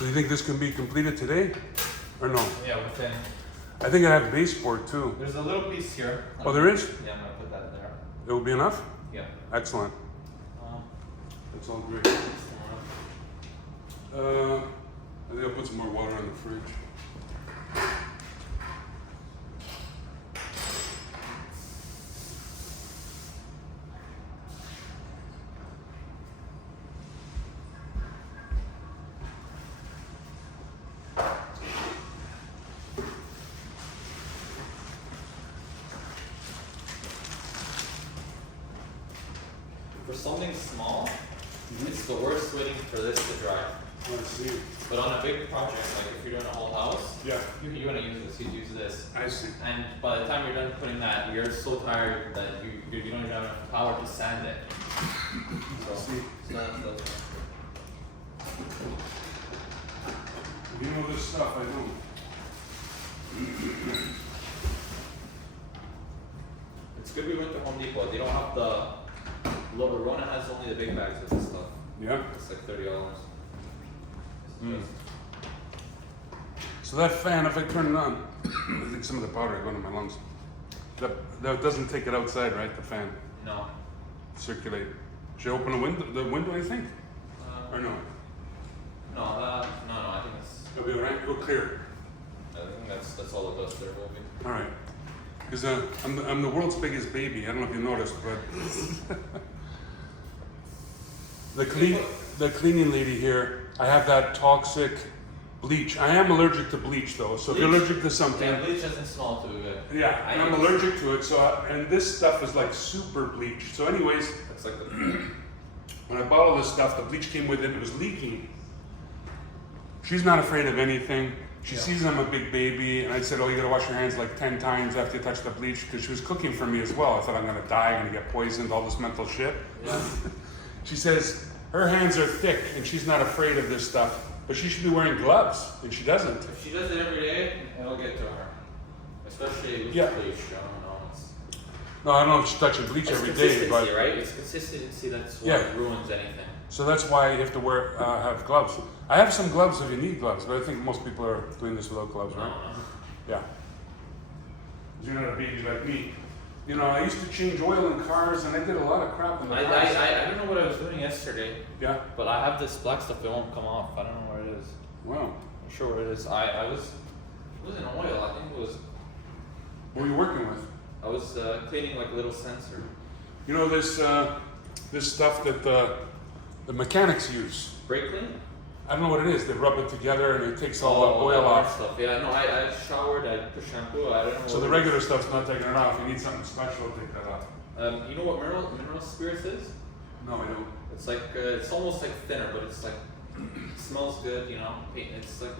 So you think this can be completed today, or no? Yeah, within. I think I have baseboard too. There's a little piece here. Oh, there is? Yeah, I'm gonna put that there. It will be enough? Yeah. Excellent. That's all great. I think I'll put some more water in the fridge. For something small, it's the worst waiting for this to dry. Let's see. But on a big project, like if you're doing a whole house, Yeah, you want to use this, you'd use this. I see. And by the time you're done putting that, you're so tired that you don't even have enough power to sand it. So, See. that's You know this stuff, I know. It's good we went to Home Depot. They don't have the Rona has only the big bags of this stuff. Yeah? It's like $30. Mm. So that fan, if I turn it on, I think some of the powder will go into my lungs. That doesn't take it outside, right? The fan No. circulate. Should I open the window? You think, or no? No, I think it's. It'll be all right. Go clear. I think that's all the dust there will be. All right. Because I'm the world's biggest baby. I don't know if you noticed, but the cleaning lady here, I have that toxic bleach. I am allergic to bleach though, so if you're allergic to something, Yeah, bleach doesn't smell too good. yeah, and I'm allergic to it. And this stuff is like super bleach. So, anyways, It's like the. when I bought all this stuff, the bleach came with it. It was leaking. She's not afraid of anything. She sees I'm a big baby, and I said, "Oh, you gotta wash your hands like 10 times after you touch the bleach," because she was cooking for me as well. I thought I'm gonna die, I'm gonna get poisoned, all this mental shit. Yeah. She says her hands are thick, and she's not afraid of this stuff, but she should be wearing gloves, and she doesn't. If she does it every day, it'll get to her. Especially with bleach. I don't know. No, I don't know if she's touching bleach every day, but right? It's consistency that's what Yeah. ruins anything. so that's why you have to have gloves. I have some gloves if you need gloves, but I think most people are doing this without gloves, right? Yeah. You're not a baby like me. You know, I used to change oil in cars, and I did a lot of crap in the I cars. don't know what I was doing yesterday, Yeah. but I have this black stuff that won't come off. I don't know where it is. Wow. I'm sure what it is. It wasn't oil. I think it was. What were you working with? I was cleaning like a little sensor. You know this stuff that the mechanics use. Brake clean? I don't know what it is. They rub it together and it takes all the oil that off. stuff. Yeah, no, I showered, I put shampoo, I don't know. So the regular stuff's not taking it off. You need something special to take that off. You know what mineral spirits is? No, I don't. It's like it's almost like thinner, but it's like it smells good. You know, it's like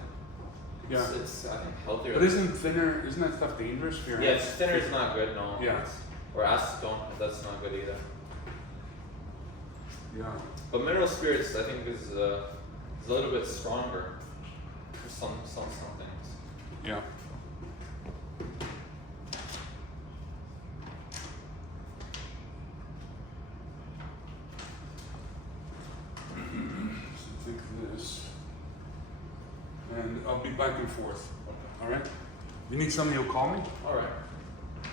Yeah. it's I think healthier. But isn't that stuff dangerous for your Yes, thinner is not good. No. Yeah. Or acetone, that's not good either. Yeah. But mineral spirits, I think, is a little bit stronger for some things. Yeah. So take this, and I'll be back and forth. All right. You need something, you'll call me. All right.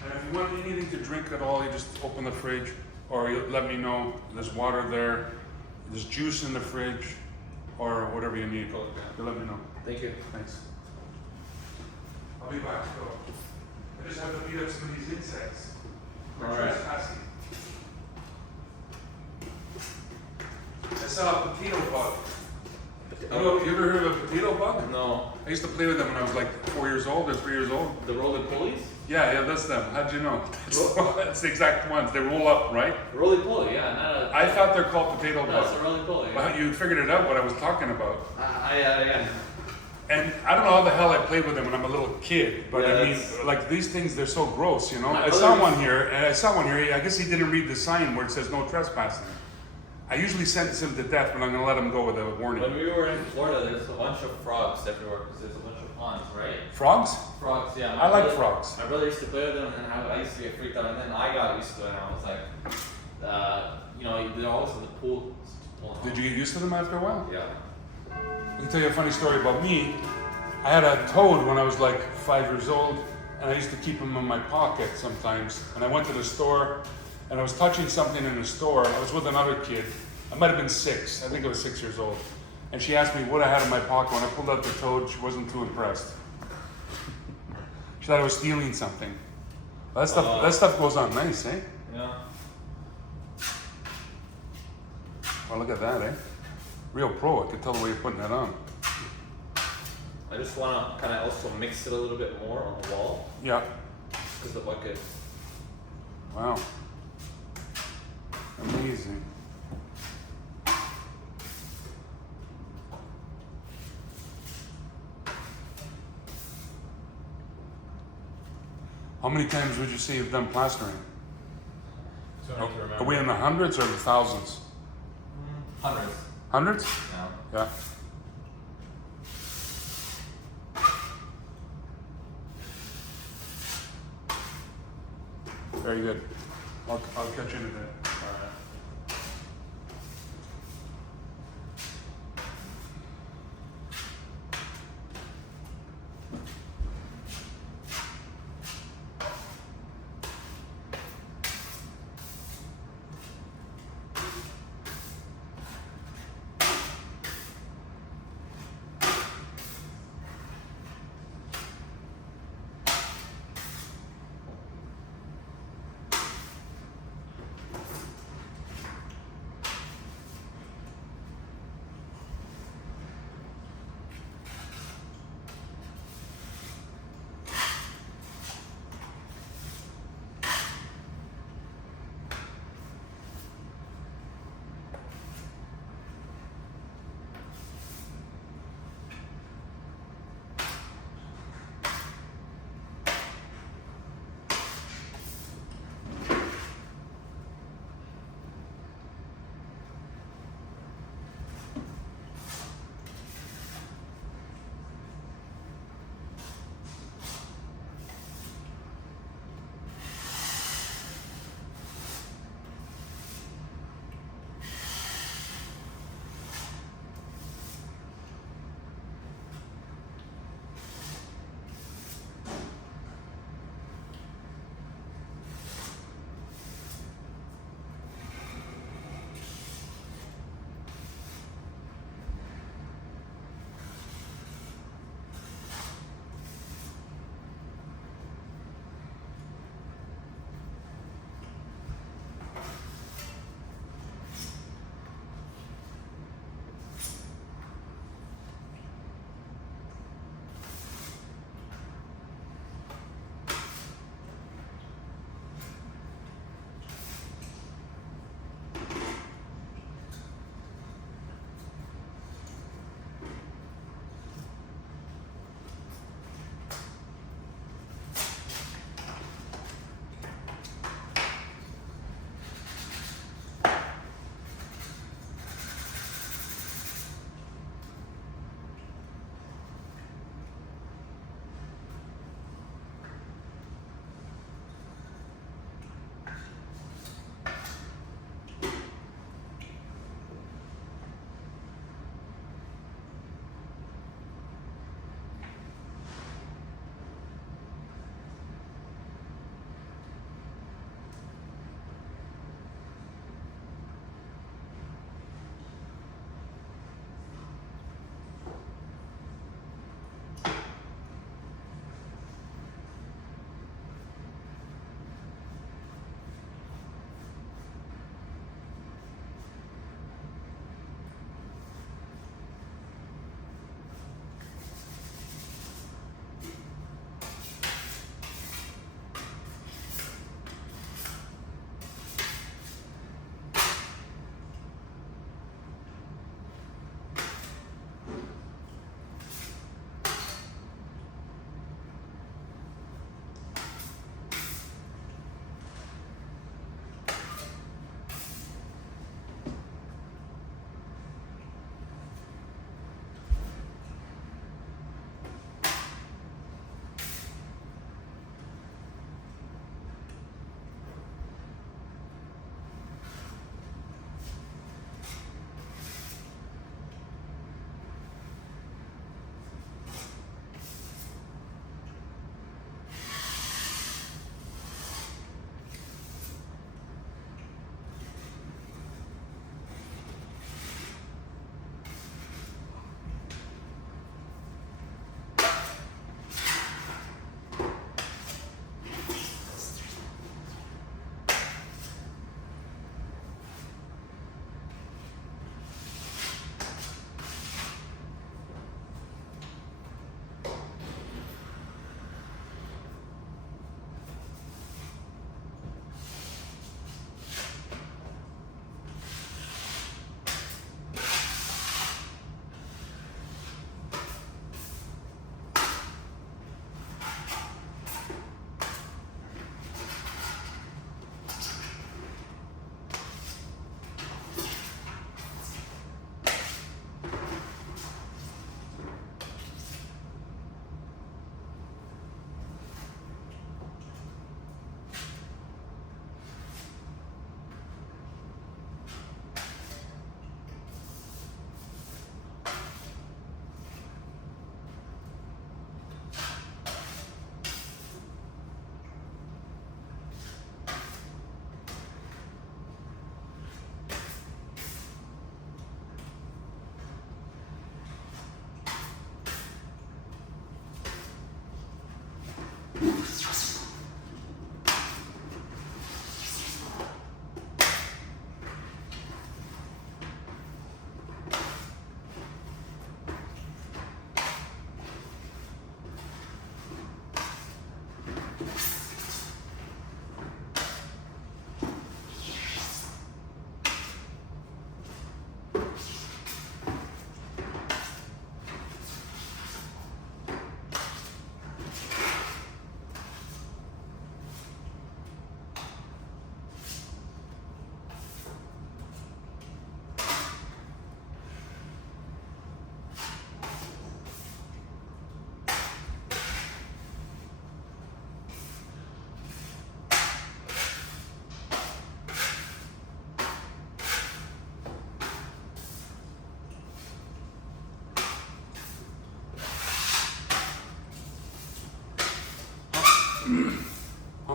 And if you want anything to drink at all, you just open the fridge, or you let me know. There's water there. There's juice in the fridge, or whatever you need. Okay. You let me know. Thank you. Thanks. I'll be back. So I just have to beat up some of these insects. They're All right. trespassing. I saw a potato bug. You ever heard of a potato bug? No. I used to play with them when I was like 4 years old or 3 years old. The roly polies? Yeah, that's them. How'd you know? That's the exact ones. They roll up, right? Roly poly, yeah. Not a, I thought they're called potato no, it's a bugs. roly poly. Well, you figured it out what I was talking about. Yeah. And I don't know how the hell I played with them when I'm a little kid, but Yeah, I mean, that's- like these things, they're so gross, you know? My I saw brother one here, and I guess he didn't read the sign where it says no trespassing. I usually sentence him to death, but I'm gonna let him go with a warning. When we were in Florida, there's a bunch of frogs everywhere because there's a bunch of ponds, right? Frogs? Frogs, yeah. I like frogs. My brother used to play with them, and I used to get freaked out. And then I got used to it, and I was like, they're always in the pool. Did you get used to them after a while? Yeah. I can tell you a funny story about me. I had a toad when I was like 5 years old, and I used to keep him in my pocket sometimes. And I went to the store, and I was touching something in the store. I was with another kid. I might have been 6. I think I was 6 years old. And she asked me what I had in my pocket. When I pulled out the toad, she wasn't too impressed. She thought I was stealing something. That stuff goes on nice, eh? Yeah. Well, look at that, eh? Real pro. I could tell the way you're putting that on. I just want to kind of also mix it a little bit more on the wall. Yeah. Because the bucket. Wow. Amazing. How many times would you say you've done plastering? So I need to remember. Are we in the hundreds or the thousands? Hundreds. Hundreds? Yeah. Yeah. Very good. I'll catch you in a bit. Alright.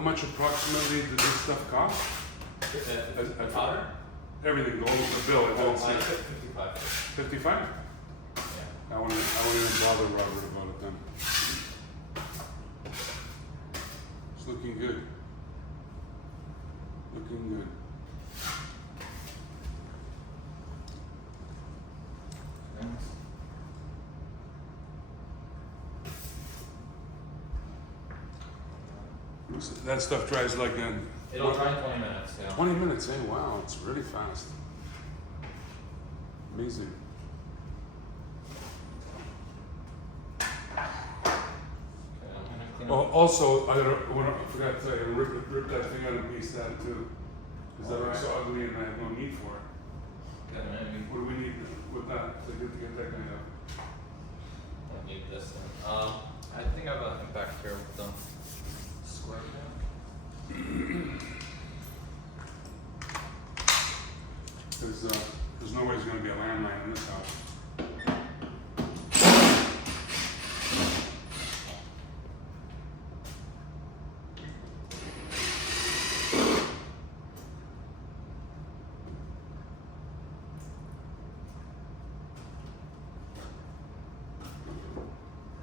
much approximately did this stuff cost? The powder? Everything, the bill, it won't say. 55. 55? Yeah. I won't even bother Robert about it then. It's looking good. Looking good. Thanks. That stuff dries like an. It'll dry in 20 minutes, yeah. 20 minutes, eh? Wow, it's really fast. Amazing. Okay, I'm gonna clean up. Also, I forgot to tell you, rip that thing out and piece that too. Because that looks so ugly and I have no need for it. Okay, maybe What do we need with that to get that kind of? I don't need this one. I think I have a back here with the square back. There's no way there's going to be a landline in this house.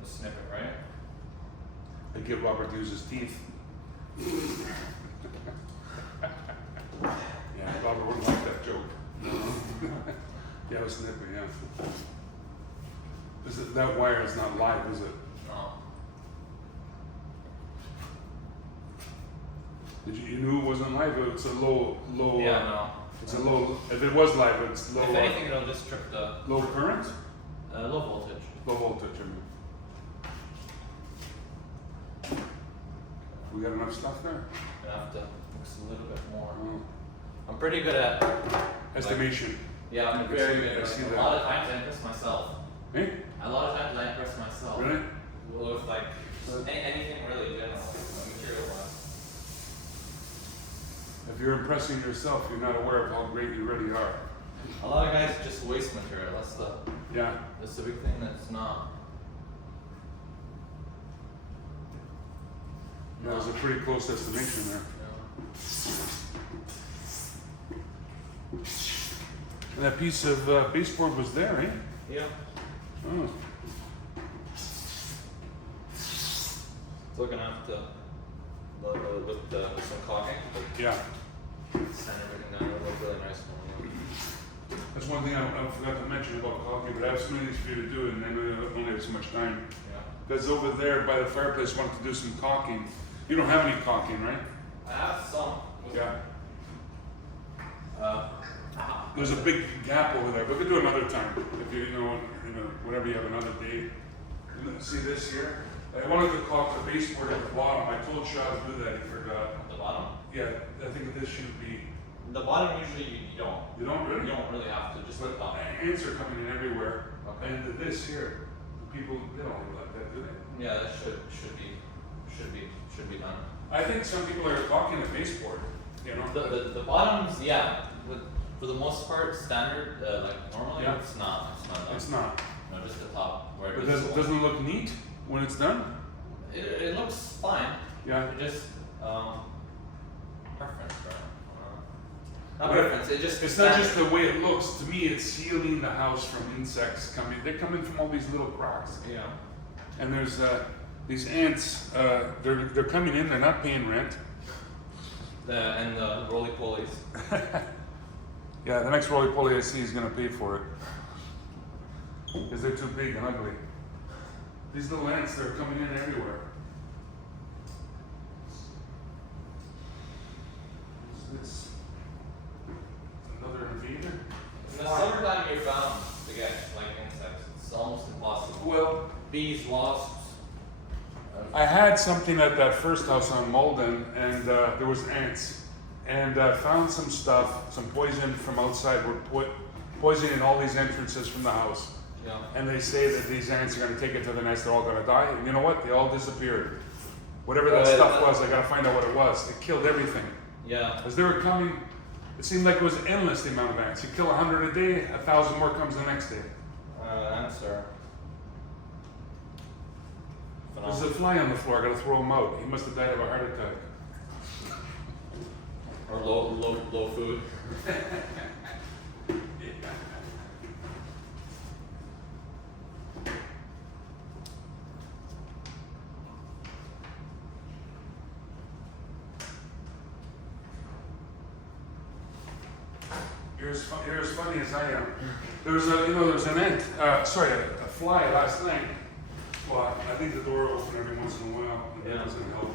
Just snip it, right? I get Robert to use his teeth. Yeah, Robert wouldn't like that joke. Yeah, it was snippy, yeah. That wire is not live, is it? No. You knew it wasn't live, it's a low. Yeah, no. It's a low, if it was live, it's low. If anything, it'll just trip the Low current? low voltage. Low voltage, I mean. We got enough stuff there? Gonna have to mix a little bit more. Oh. I'm pretty good at Estimation. yeah, I'm I very see- good. I see A that. lot of times I impress myself. Eh? A lot of times I impress myself. Really? With like anything really general, material wise. If you're impressing yourself, you're not aware of how great you really are. A lot of guys just waste material. That's the Yeah. big thing that's not. That was a pretty close estimation there. And that piece of baseboard was there, eh? Yeah. Oh. So we're gonna have to with some caulking, Yeah. sand everything down. It'll look really nice when we That's one thing I forgot to mention about coffee, but I have some things for you to do, and then we only have so much time. yeah. Because over there by the fireplace, wanted to do some caulking. You don't have any caulking, right? I have some. Yeah. Uh, There's a big gap over there, but we could do another time. If you know, whenever you have another day. See this here? I wanted to caulk the baseboard at the bottom. I told Shaw to do that, he forgot. the bottom. Yeah, I think this should be. The bottom usually you don't. You don't really? You don't really have to just But put top. ants are coming in everywhere. Okay. And this here, people, they don't live like that, do they? Yeah, that should be done. I think some people are caulking the baseboard, you know? The bottoms, yeah, for the most part, standard, like normally Yeah. it's not done. It's not. No, just the top where But it doesn't it look neat when it's done? it looks fine. Yeah. It just preference, right? Not But preference. It just It's not just the way it looks. To me, it's sealing the house from insects coming. They come in from all these little cracks. yeah. And there's these ants. They're coming in. They're not paying rent. And the roly polies. Yeah, the next roly poly I see is gonna pay for it because they're too big and ugly. These little ants, they're coming in everywhere. It's another invader. In the summertime, you're bound to get like insects. It's almost impossible. Well, Bees, wasps. I had something at that first house on Malden, and there was ants. And found some stuff, some poison from outside. Were poisoning all these entrances from the house. Yeah. And they say that these ants are going to take it to the nest. They're all going to die. And you know what? They all disappeared. Whatever that stuff was, I got to find out what it was. It killed everything. Yeah. As they were coming, it seemed like it was endless the amount of ants. You kill 100 a day, 1,000 more comes the next day. Answer. There's a fly on the floor. I got to throw him out. He must have died of a heart attack. Or low food. You're as funny as I am. There was an ant, a fly last night. Well, I think the door open every once in a while, and that doesn't help.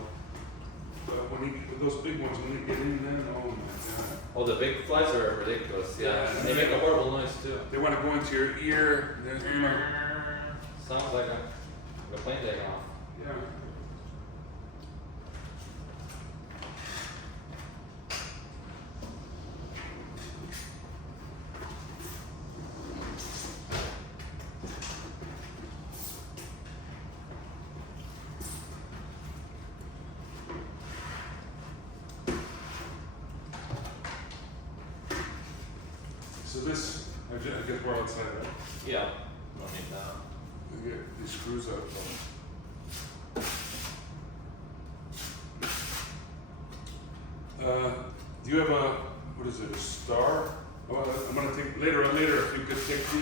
But with those big ones, when you get in then, oh my god. Oh, the big flies are ridiculous, yeah. And they make a horrible noise too. They want to go into your ear. Sounds like a plane taking off. Yeah. So this, I guess we're outside, right? Yeah. Don't need that. I get these screws out. Do you have what is it, a star? Oh, I'm gonna take, later, if you could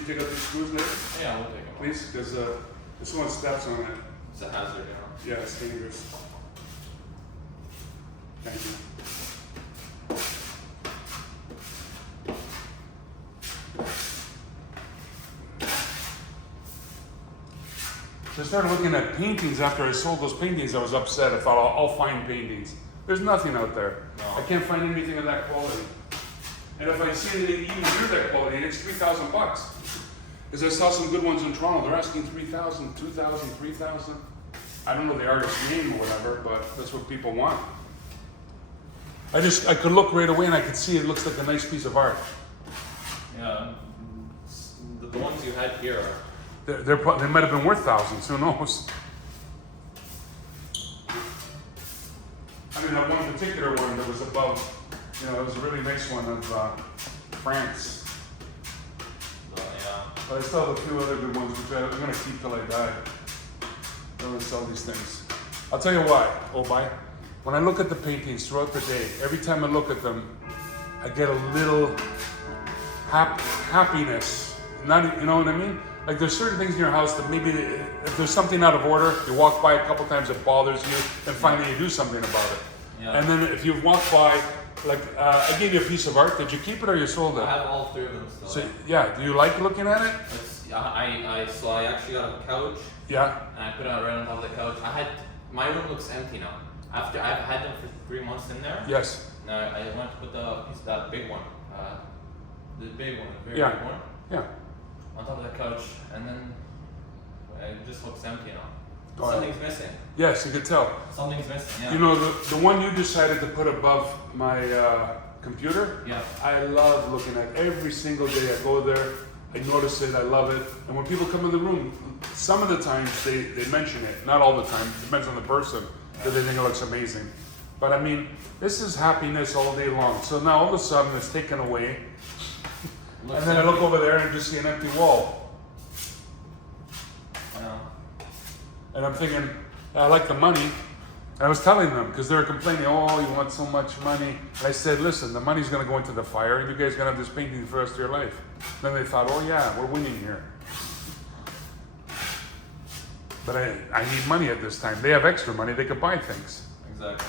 take out these screws later? Yeah, we'll take them. Please, because if someone steps on it, It's a hazard, you know. yeah, it's dangerous. Thank you. So I started looking at paintings after I sold those paintings. I was upset. I thought I'll find paintings. There's nothing out there. No. I can't find anything of that quality. And if I see anything even near that quality, it's $3,000. Because I saw some good ones in Toronto. They're asking $3,000, $2,000, $3,000. I don't know the artist's name or whatever, but that's what people want. I could look right away and I could see it looks like a nice piece of art. Yeah. The ones you had here are. They might have been worth thousands, who knows? I mean, that one particular one that was above, it was a really nice one of France. Yeah. But I still have a few other good ones, which I'm going to keep till I die. I'm going to sell these things. I'll tell you why, Obai. When I look at the paintings throughout the day, every time I look at them, I get a little happiness. Not, you know what I mean? Like there's certain things in your house that maybe if there's something out of order, you walk by a couple times, it bothers you, and finally you do something about it. Yeah. And then if you walk by, like I gave you a piece of art. Did you keep it or you sold it? I have all three of them still. So yeah, do you like looking at it? So I actually got a couch. Yeah. And I put it right on top of the couch. My room looks empty now. After I've had them for 3 months in there. Yes. Now I went to put that big one, the big one, the very Yeah. big one. Yeah. On top of the couch, and then it just looks empty now. Oh, Something's missing. Yes, you could tell. Something's missing. Yeah. You know, the one you decided to put above my computer, Yeah. I love looking at every single day. I go there, I notice it, I love it. And when people come in the room, some of the times they mention it, not all the time, it depends on the person, that they think it looks amazing. But I mean, this is happiness all day long. So now all of a sudden it's taken away. And then I look over there and just see an empty wall. Yeah. And I'm thinking, I like the money. And I was telling them, because they were complaining, oh, you want so much money. And I said, listen, the money's going to go into the fire, and you guys are going to have this painting for the rest of your life. Then they thought, oh yeah, we're winning here. But I need money at this time. They have extra money, they could buy things. Exactly.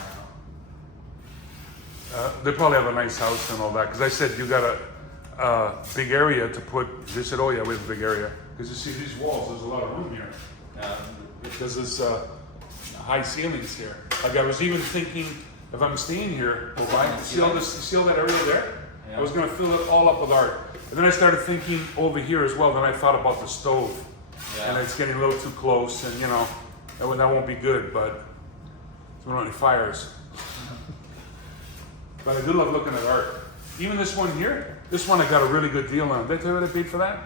They probably have a nice house and all that, because I said, you got a big area to put, they said, oh yeah, we have a big area. Because you see these walls, there's a lot of room here. Yeah. Because there's high ceilings here. Like I was even thinking, if I'm staying here, see all that area there? Yeah. I was gonna fill it all up with art. And then I started thinking over here as well, then I thought about the stove. Yeah. And it's getting a little too close, and that won't be good, but we don't have any fires. But I do love looking at art. Even this one here, this one I got a really good deal on. Did I tell you what I paid for that?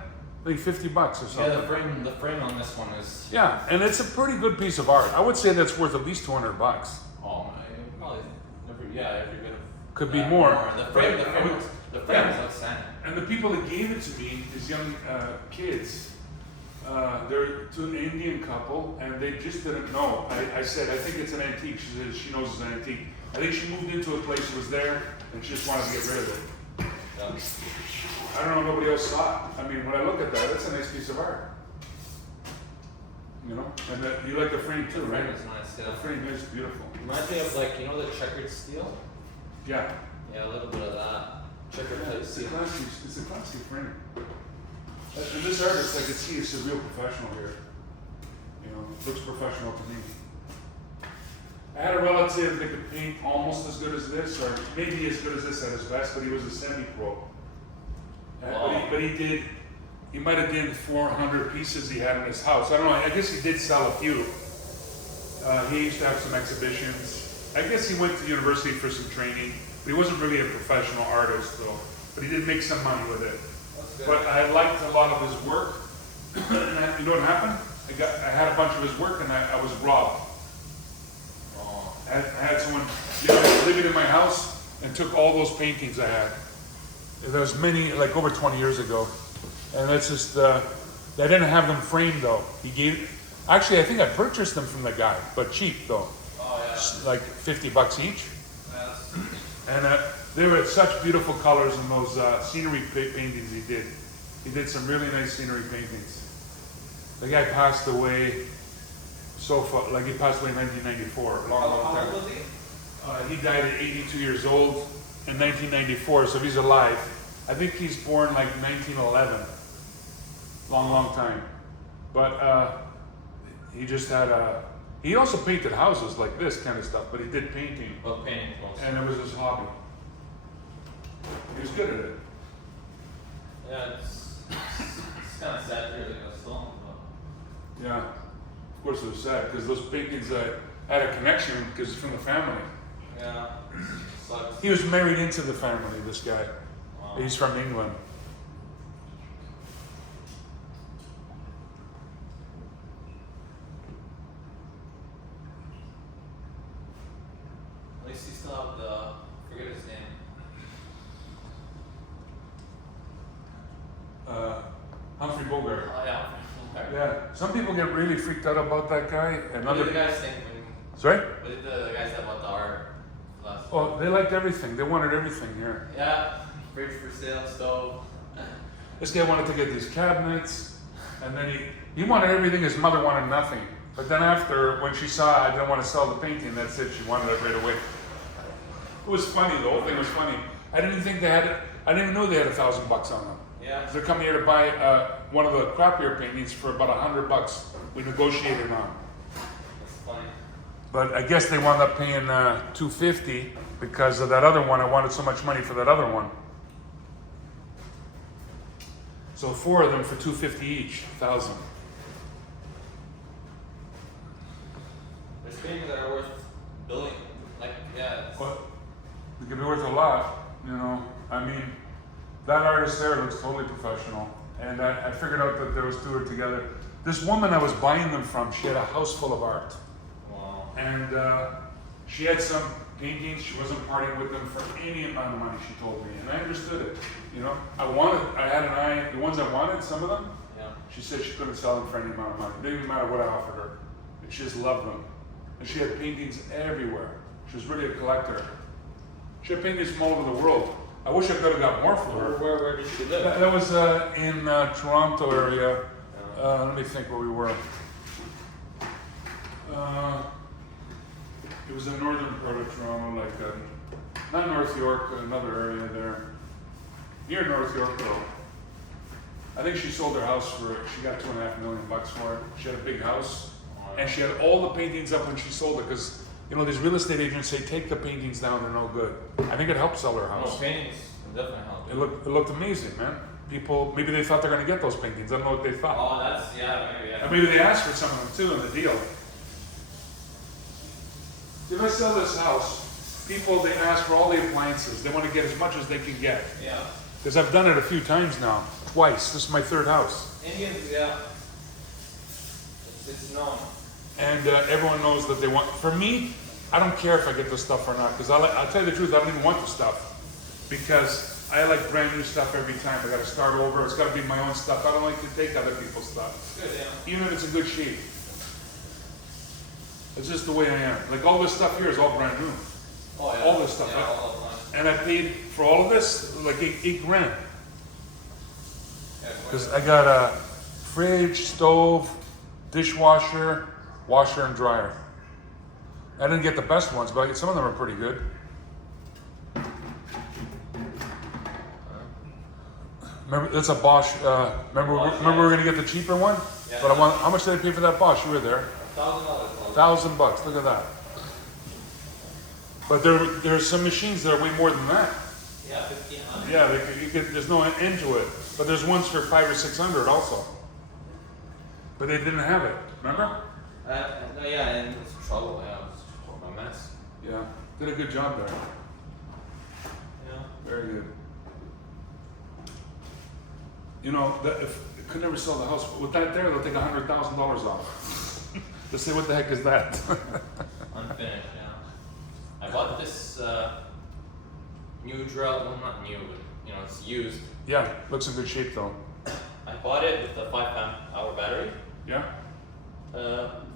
I think $50 or something. Yeah, the frame on this one is. Yeah, and it's a pretty good piece of art. I would say that's worth at least $200. Oh my, probably every bit of. Could be more. The frame looks outstanding. And the people that gave it to me, these young kids, they're to an Indian couple, and they just didn't know. I said, I think it's an antique. She said she knows it's an antique. I think she moved into a place that was there, and she just wanted to get rid of it. Yeah. I don't know, nobody else saw it. I mean, when I look at that, that's a nice piece of art. You know, and you like the frame too, right? It's nice, The yeah. frame is beautiful. Reminds me of like, you know the checkered steel? Yeah. Yeah, a little bit of that. Checkered type It's a steel. classy frame. And this artist, I could see, is a real professional here. You know, looks professional to me. I had a relative that could paint almost as good as this, or maybe as good as this at his best, but he was a semi-pro. Wow. But he might have done 400 pieces he had in his house. I don't know, I guess he did sell a few. He used to have some exhibitions. I guess he went to university for some training, but he wasn't really a professional artist though. But he did make some money with it. That's good. But I liked a lot of his work. And you know what happened? I had a bunch of his work and I was robbed. Oh. I had someone, living in my house and took all those paintings I had. There was many, like over 20 years ago. And that's just, they didn't have them framed though. Actually I think I purchased them from the guy, but cheap though. Oh yeah. Like $50 each. That's, And they were such beautiful colors in those scenery paintings he did. He did some really nice scenery paintings. The guy passed away he passed away in 1994, a long how time. old was he? He died at 82 years old in 1994, so if he's alive. I think he's born like 1911. Long time. But he just had he also painted houses like this kind of stuff, but he did painting. Oh, painting close. And it was his hobby. He was good at it. Yeah, it's kind of sad to hear they got stolen, but Yeah. Of course it was sad, because those paintings had a connection because it's from the family. yeah, sucks. He was married into the family, this guy. Wow. He's from England. At least he still have forget his name. Humphrey Bogart. Oh yeah. Yeah. Some people get really freaked out about that guy, and What did other. the guys think when, Sorry? what did the guys say about the art last? Oh, they liked everything. They wanted everything here. Yeah, fridge for sale, stove. This guy wanted to get these cabinets, and then he wanted everything. His mother wanted nothing. But then after, when she saw I didn't want to sell the painting, that's it. She wanted it right away. It was funny. The whole thing was funny. I didn't even know they had $1,000 on them. Yeah. They're coming here to buy one of the crappier paintings for about $100. We negotiated on. That's funny. But I guess they wound up paying $250 because of that other one. I wanted so much money for that other one. So 4 of them for $250 each, 1,000. There's paintings that are worth billion. Like, yeah. It's, But it could be worth a lot, you know. I mean, that artist there looks totally professional. And I figured out that those two are together. This woman I was buying them from, she had a house full of art. wow. And she had some paintings, she wasn't parting with them for any amount of money, she told me. And I understood it, you know. I had an eye, the ones I wanted, some of them, Yeah. she said she couldn't sell them for any amount of money. It didn't even matter what I offered her. She just loved them. And she had paintings everywhere. She was really a collector. She had paintings from all over the world. I wish I could have got more from her. Where did she live? That was in Toronto area. Let me think where we were. It was the northern part of Toronto, like not North York, another area there. Near North York though. I think she sold her house she got $2.5 million for it. She had a big house. And she had all the paintings up when she sold it, because you know these real estate agents say take the paintings down, they're no good. I think it helped sell her house. No, paintings definitely help. It looked amazing, man. People, maybe they thought they're going to get those paintings. I don't know what they thought. Oh, that's, yeah, maybe, yeah. And maybe they asked for some of them too in the deal. If I sell this house, people, they ask for all the appliances. They want to get as much as they can get. Yeah. Because I've done it a few times now. Twice. This is my third house. Indians, yeah. It's known. And everyone knows that they want. For me, I don't care if I get the stuff or not. Because I'll tell you the truth, I don't even want the stuff. Because I like brand new stuff every time. I got to start over. It's got to be my own stuff. I don't like to take other people's stuff. Good, yeah. Even if it's in good shape. It's just the way I am. Like all this stuff here is all brand new. Oh, yeah. All this stuff. Yeah, all the time. And I paid for all of this like eight grand. Yeah, Because I got a fridge, stove, dishwasher, washer and dryer. I didn't get the best ones, but some of them are pretty good. Remember, that's a Bosch. Remember, Bosch, we were gonna get the cheaper one. Yeah. But I want. How much did I pay for that Bosch? You were there. $1,000. $1,000. Look at that. But there's some machines that are way more than that. Yeah, 1,500. Yeah, you could. There's no end to it. But there's ones for $500 or $600 also. But they didn't have it. Remember? No, yeah, and it's trouble. Yeah, it's a mess. Yeah. Did a good job there. Yeah. Very good. You know, that if could never sell the house with that there, they'll take $100,000 off. They'll say, "What the heck is that?" Unfinished, yeah. I bought this new drill. Well, not new, but you know, it's used. Yeah, looks in good shape though. I bought it with the 5 amp hour battery. Yeah.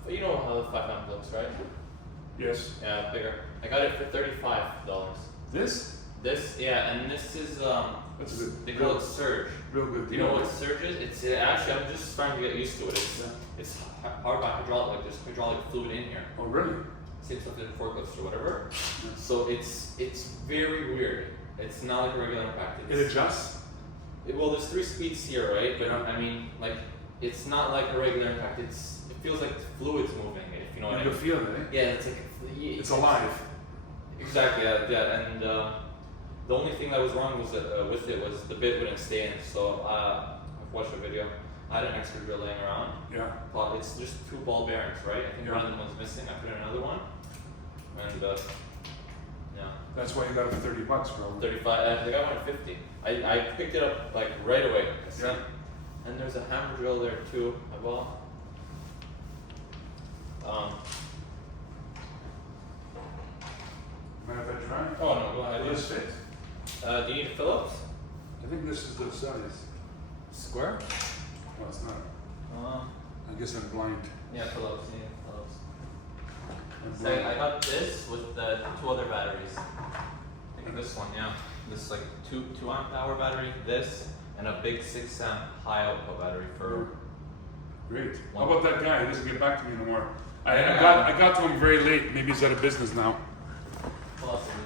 You know how the 5 amp looks, right? Yes. Yeah, bigger. I got it for $35. This? This, yeah, and this is That's a good. they call it Surge. Real good. You know what Surge is? It's actually I'm just starting to get used to it. It's powered by hydraulic. Like there's hydraulic fluid in here. Oh really? Same stuff in forklifts or whatever. So it's very weird. It's not like a regular impact. It adjusts. Well, there's 3 speeds here, right? But Yeah. I mean, like, it's not like a regular impact. It feels like the fluid's moving. If you know what I You mean. can feel it, eh? Yeah, it's like It's alive. Exactly. Yeah. And the only thing that was wrong was with it was the bit wouldn't stay in. So I've watched a video. I had an extra drill laying around. Yeah. Thought it's just 2 ball bearings, right? I think Yeah. one of them was missing. I put in another one, and yeah. That's why you got it for $30, bro. 35. The guy wanted 50. I picked it up like right away. I see. Yeah. And there's a hammer drill there too. As well. Mind if I try? Oh no, go ahead. Will this fit? Do you need a Phillips? I think this is the size. Square? No, it's not. I guess I'm blind. Yeah, Phillips. Yeah, Phillips. I'm So blind. I got this with the 2 other batteries. I think this one, yeah. This is like 2 amp hour battery. This and a big 6 amp high output battery for. Great. How about that guy? He doesn't get back to me anymore. I Yeah. got to him very late. Maybe he's out of business now. Possibly,